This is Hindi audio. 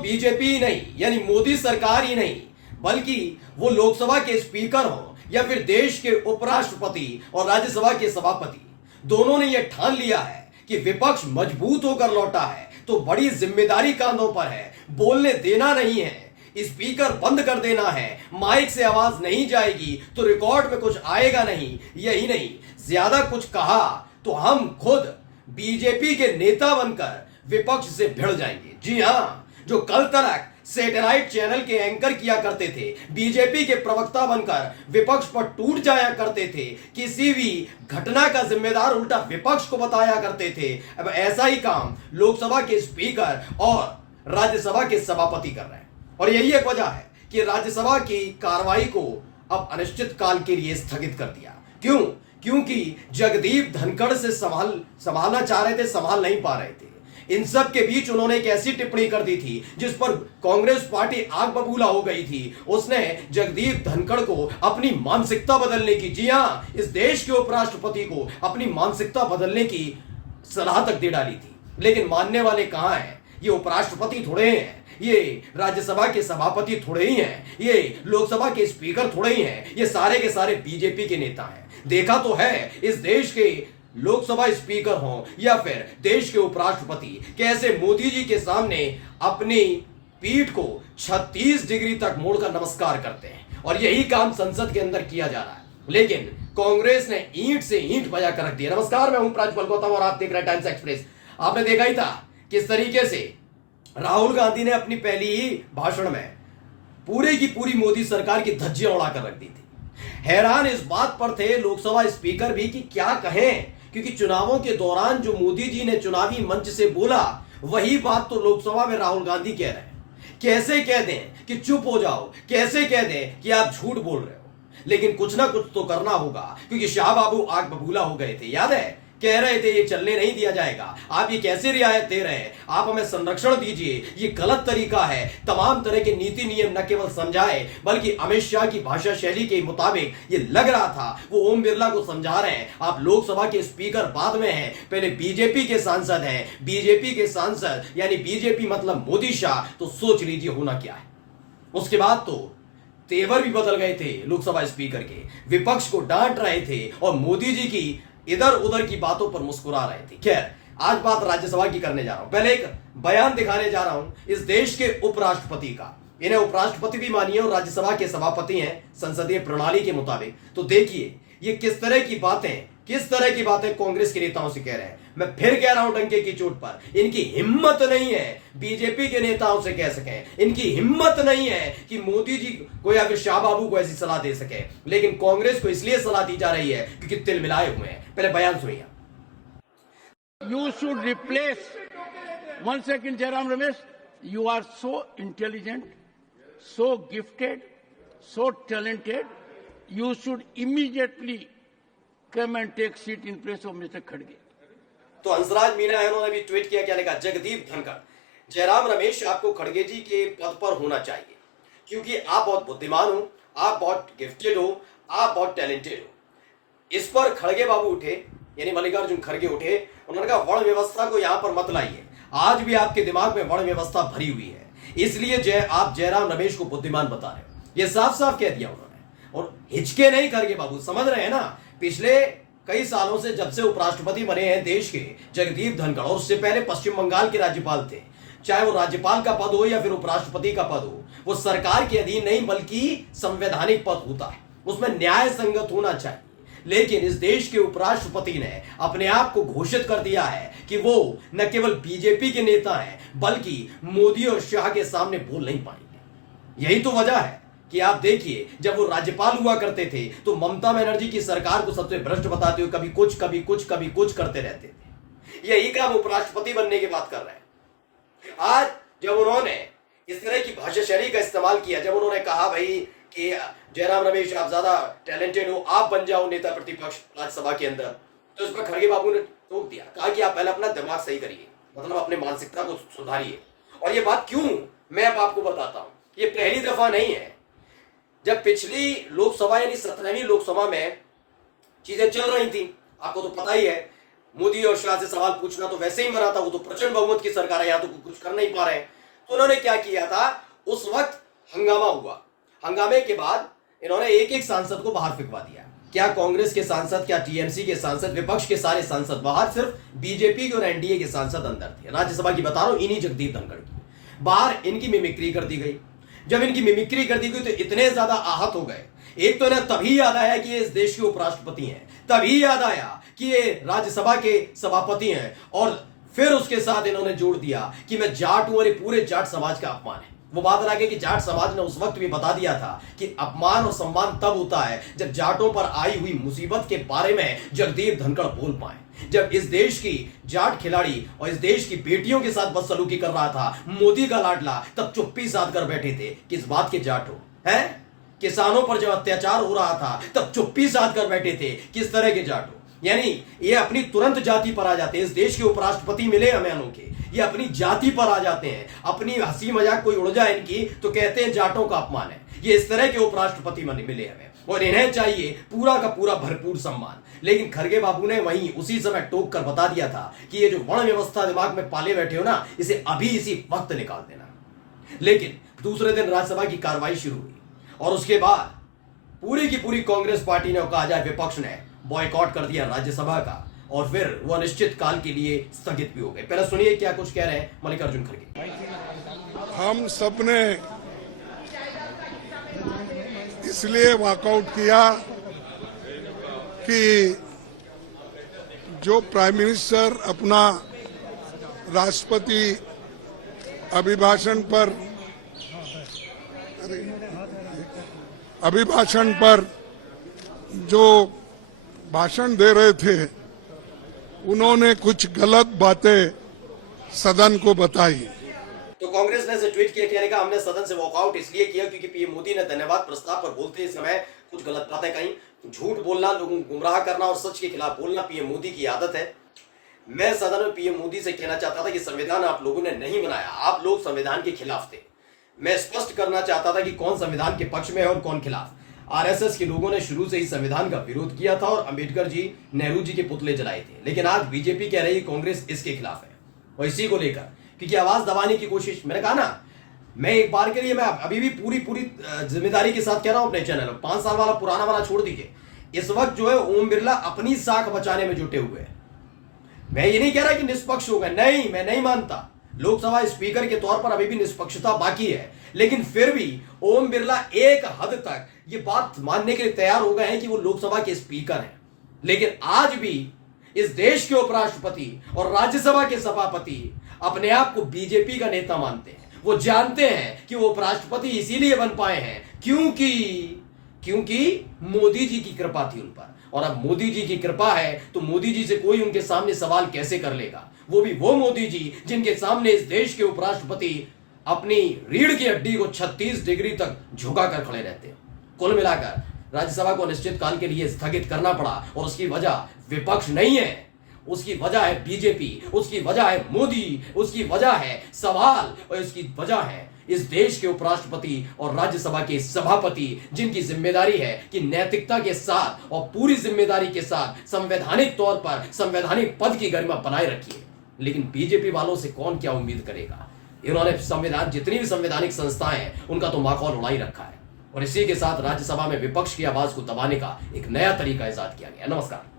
बीजेपी ही नहीं यानी मोदी सरकार ही नहीं बल्कि वो लोकसभा के स्पीकर हो या फिर देश के उपराष्ट्रपति और राज्यसभा के सभापति, दोनों ने यह ठान लिया है कि विपक्ष मजबूत होकर लौटा है तो बड़ी जिम्मेदारी कांधों पर है। बोलने देना नहीं है, स्पीकर बंद कर देना है, माइक से आवाज नहीं जाएगी तो रिकॉर्ड में कुछ आएगा नहीं। यही नहीं, ज्यादा कुछ कहा तो हम खुद बीजेपी के नेता बनकर विपक्ष से भिड़ जाएंगे। जी हां, जो कल तक सैटेलाइट चैनल के एंकर किया करते थे, बीजेपी के प्रवक्ता बनकर विपक्ष पर टूट जाया करते थे, किसी भी घटना का जिम्मेदार उल्टा विपक्ष को बताया करते थे, अब ऐसा ही काम लोकसभा के स्पीकर और राज्यसभा के सभापति कर रहे हैं। और यही एक वजह है कि राज्यसभा की कार्रवाई को अब अनिश्चित काल के लिए स्थगित कर दिया। क्यों? क्योंकि जगदीप धनखड़ से संभालना चाह रहे थे, संभाल नहीं पा रहे थे। इन सब के बीच उन्होंने एक ऐसी टिप्पणी कर दी थी जिस पर कांग्रेस पार्टी आग बबूला हो गई थी। उसने जगदीप धनखड़ को अपनी मानसिकता बदलने की, जी हां, इस देश के उपराष्ट्रपति को अपनी मानसिकता बदलने की सलाह तक दे डाली थी। लेकिन मानने वाले कहां हैं? ये उपराष्ट्रपति थोड़े हैं, ये राज्यसभा के सभापति थोड़े ही हैं, ये लोकसभा के स्पीकर थोड़े ही हैं, ये सारे के सारे बीजेपी के नेता हैं। देखा तो है इस देश के लोकसभा स्पीकर हों या फिर देश के उपराष्ट्रपति कैसे मोदी जी के सामने अपनी पीठ को 36 डिग्री तक मोड़कर नमस्कार करते हैं। और यही काम संसद के अंदर किया जा रहा है, लेकिन कांग्रेस ने ईंट से ईंट बजा कर रख दिया। नमस्कार, मैं हूं प्राजपल गौतम और आप देख रहे हैं टाइम्स एक्सप्रेस। आपने देखा ही था किस तरीके से राहुल गांधी ने अपनी पहली ही भाषण में पूरे की पूरी मोदी सरकार की धज्जियां उड़ाकर रख दी थी। हैरान इस बात पर थे लोकसभा स्पीकर भी कि क्या कहें, क्योंकि चुनावों के दौरान जो मोदी जी ने चुनावी मंच से बोला वही बात तो लोकसभा में राहुल गांधी कह रहे हैं। कैसे कह दें कि चुप हो जाओ, कैसे कह दें कि आप झूठ बोल रहे हो, लेकिन कुछ ना कुछ तो करना होगा क्योंकि शाह बाबू आग बबूला हो गए थे। याद है, कह रहे थे ये चलने नहीं दिया जाएगा, आप ये कैसे रियायत दे रहे हैं, आप हमें संरक्षण दीजिए, ये गलत तरीका है। तमाम तरह के नीति नियम न केवल समझाए बल्कि अमित शाह की भाषा शैली के मुताबिक ये लग रहा था वो ओम बिरला को समझा रहे हैं। आप लोकसभा के स्पीकर बाद में हैं, पहले बीजेपी के सांसद हैं। बीजेपी के सांसद यानी बीजेपी मतलब मोदी शाह, तो सोच लीजिए होना क्या है। उसके बाद तो तेवर भी बदल गए थे लोकसभा स्पीकर के, विपक्ष को डांट रहे थे और मोदी जी की इधर उधर की बातों पर मुस्कुरा रहे थे। खैर, आज बात राज्यसभा की करने जा रहा हूं। पहले एक बयान दिखाने जा रहा हूं इस देश के उपराष्ट्रपति का। इन्हें उपराष्ट्रपति भी मानिए और राज्यसभा के सभापति हैं संसदीय प्रणाली के मुताबिक। तो देखिए ये किस तरह की बातें कांग्रेस के नेताओं से कह रहे हैं। मैं फिर कह रहा हूं डंके की चोट पर, इनकी हिम्मत नहीं है बीजेपी के नेताओं से कह सकें, इनकी हिम्मत नहीं है कि मोदी जी को या फिर शाह बाबू को ऐसी सलाह दे सके, लेकिन कांग्रेस को इसलिए सलाह दी जा रही है क्योंकि तिल मिलाए हुए हैं। पहले बयान सुनिए। You should replace, one second, Jairam Ramesh, you are so intelligent, so gifted, so talented, you should immediately come and take seat in place of Mr. Khadge. तो हंसराज मीणा है, उन्होंने भी ट्वीट किया, क्या लिखा? जगदीप धनखड़, जयराम रमेश आपको खड़गे जी के पद पर होना चाहिए क्योंकि आप बहुत बुद्धिमान हो, आप बहुत गिफ्टेड हो, आप बहुत टैलेंटेड हो। इस पर खड़गे बाबू उठे, यानी मल्लिकार्जुन खड़गे उठे, उन्होंने कहा वर्ण व्यवस्था को यहां पर मत लाइए, आज भी आपके दिमाग में वर्ण व्यवस्था भरी हुई है, इसलिए आप जयराम रमेश को बुद्धिमान बता रहे हो। यह साफ साफ कह दिया उन्होंने। और हिचके नहीं खड़गे बाबू, समझ रहे हैं ना, पिछले कई सालों से जब से उपराष्ट्रपति बने हैं देश के जगदीप धनखड़, और उससे पहले पश्चिम बंगाल के राज्यपाल थे, चाहे वो राज्यपाल का पद हो या फिर उपराष्ट्रपति का पद हो, वो सरकार के अधीन नहीं बल्कि संवैधानिक पद होता है, उसमें न्याय संगत होना चाहिए। लेकिन इस देश के उपराष्ट्रपति ने अपने आप को घोषित कर दिया है कि वो न केवल बीजेपी के नेता हैं बल्कि मोदी और शाह के सामने बोल नहीं पाएंगे। यही तो वजह है कि आप देखिए जब वो राज्यपाल हुआ करते थे तो ममता बनर्जी की सरकार को सबसे भ्रष्ट बताते हुए कभी कुछ करते रहते थे। यही काम उपराष्ट्रपति बनने की बात कर रहे हैं। आज जब उन्होंने इस तरह की भाषा शैली का इस्तेमाल किया, जब उन्होंने कहा भाई कि जयराम रमेश आप ज्यादा टैलेंटेड हो, आप बन जाओ नेता प्रतिपक्ष राज्यसभा के अंदर, तो इस पर खड़गे बाबू ने टोक दिया, कहा कि आप पहले अपना दिमाग सही करिए, मतलब अपने मानसिकता को सुधारिए। और ये बात क्यों, मैं अब आपको बताता हूं। ये पहली दफा नहीं है। जब पिछली लोकसभा यानी 17वीं लोकसभा में चीजें चल रही थी, आपको तो पता ही है, मोदी और शाह से सवाल पूछना तो वैसे ही मना था, वो तो प्रचंड बहुमत की सरकार है, यहां तो कुछ कर नहीं पा रहे हैं। तो उन्होंने क्या किया था, उस वक्त हंगामा हुआ। हंगामे के बाद इन्होंने एक एक सांसद को बाहर फेंकवा दिया। क्या कांग्रेस के सांसद, क्या टीएमसी के सांसद, विपक्ष के सारे सांसद बाहर, सिर्फ बीजेपी के और एनडीए के सांसद अंदर थे। राज्यसभा की बता रहा हूं, इन्हीं जगदीप धनखड़ की। बाहर इनकी मिमिक्री कर दी गई। जब इनकी मिमिक्री कर दी गई तो इतने ज्यादा आहत हो गए। एक तो इन्हें तभी याद आया कि ये इस देश के उपराष्ट्रपति हैं, तभी याद आया कि ये राज्यसभा के सभापति हैं, और फिर उसके साथ इन्होंने जोड़ दिया कि मैं जाट हूं और ये पूरे जाट समाज का अपमान है। वो बात रह गई कि जाट समाज ने उस वक्त भी बता दिया था कि अपमान और सम्मान तब होता है जब जाटों पर आई हुई मुसीबत के बारे में जगदीप धनखड़ बोल पाए। जब इस देश की जाट खिलाड़ी और इस देश की बेटियों के साथ बदसलूकी कर रहा था मोदी का लाडला, तब चुप्पी साध कर बैठे थे। किस बात के जाट हो, है? किसानों पर जब अत्याचार हो रहा था तब चुप्पी साध कर बैठे थे। किस तरह के जाट हो? यानी ये अपनी तुरंत जाति पर आ जाते हैं। इस देश के उपराष्ट्रपति मिले हमें अनोखे, ये अपनी जाति पर आ जाते हैं। अपनी हंसी मजाक कोई उड़ जाए इनकी तो कहते हैं जाटों का अपमान है। ये इस तरह के उपराष्ट्रपति मिले हमें, और इन्हें चाहिए पूरा का पूरा भरपूर सम्मान। लेकिन खरगे बाबू ने वहीं उसी समय टोक कर बता दिया था कि ये जो वर्ण व्यवस्था दिमाग में पाले बैठे हो ना, इसे अभी इसी वक्त निकाल देना। लेकिन दूसरे दिन राज्यसभा की कार्रवाई शुरू हुई और उसके बाद पूरी की पूरी कांग्रेस पार्टी ने, कहा जाए विपक्ष ने, बॉयकॉट कर दिया राज्यसभा का, और फिर वो अनिश्चित काल के लिए स्थगित भी हो गए। पहले सुनिए क्या कुछ कह रहे हैं मल्लिकार्जुन खड़गे। हम सबने इसलिए वॉकआउट किया कि जो प्राइम मिनिस्टर अपना राष्ट्रपति अभिभाषण पर जो भाषण दे रहे थे, उन्होंने कुछ गलत बातें सदन को बताई। तो कांग्रेस ने इसे ट्वीट किया, कहने का हमने सदन से वॉकआउट इसलिए किया क्योंकि पीएम मोदी ने धन्यवाद प्रस्ताव पर बोलते समय कुछ गलत बातें कही। झूठ बोलना, लोगों को गुमराह करना और सच के खिलाफ बोलना पीएम मोदी की आदत है। मैं सदन में पीएम मोदी से कहना चाहता था कि संविधान आप लोगों ने नहीं बनाया, आप लोग संविधान के खिलाफ थे। मैं स्पष्ट करना चाहता था कि कौन संविधान के पक्ष में है और कौन खिलाफ। आरएसएस के लोगों ने शुरू से ही संविधान का विरोध किया था और अंबेडकर जी, नेहरू जी के पुतले जलाए थे। लेकिन आज बीजेपी कह रही है कांग्रेस इसके खिलाफ है, और इसी को लेकर क्योंकि आवाज दबाने की कोशिश, मैंने कहा ना, मैं एक बार के लिए, मैं अभी भी पूरी जिम्मेदारी के साथ कह रहा हूं अपने चैनल में, 5 साल वाला पुराना वाला छोड़ दीजिए। इस वक्त जो है ओम बिरला अपनी साख बचाने में जुटे हुए हैं। मैं ये नहीं कह रहा कि निष्पक्ष हो गए, नहीं, मैं नहीं मानता। लोकसभा स्पीकर के तौर पर अभी भी निष्पक्षता बाकी है, लेकिन फिर भी ओम बिरला एक हद तक ये बात मानने के लिए तैयार हो गए हैं कि वो लोकसभा के स्पीकर हैं। लेकिन आज भी इस देश के उपराष्ट्रपति और राज्यसभा के सभापति अपने आप को बीजेपी का नेता मानते हैं। वो जानते हैं कि वो उपराष्ट्रपति इसीलिए बन पाए हैं क्योंकि मोदी जी की कृपा थी उन पर। और अब मोदी जी की कृपा है तो मोदी जी से कोई उनके सामने सवाल कैसे कर लेगा? वो भी वो मोदी जी जिनके सामने इस देश के उपराष्ट्रपति अपनी रीढ़ की हड्डी को 36 डिग्री तक झुका कर खड़े रहते हैं। कुल मिलाकर राज्यसभा को अनिश्चितकाल के लिए स्थगित करना पड़ा, और उसकी वजह विपक्ष नहीं है, उसकी वजह है बीजेपी, उसकी वजह है मोदी, उसकी वजह है सवाल, और उसकी वजह है इस देश के उपराष्ट्रपति और राज्यसभा के सभापति, जिनकी जिम्मेदारी है कि नैतिकता के साथ और पूरी जिम्मेदारी के साथ संवैधानिक तौर पर संवैधानिक पद की गरिमा बनाए रखिए। लेकिन बीजेपी वालों से कौन क्या उम्मीद करेगा? इन्होंने संविधान, जितनी भी संवैधानिक संस्थाएं हैं, उनका तो माखौल उड़ा ही रखा है, और इसी के साथ राज्यसभा में विपक्ष की आवाज को दबाने का एक नया तरीका इजाद किया गया। नमस्कार।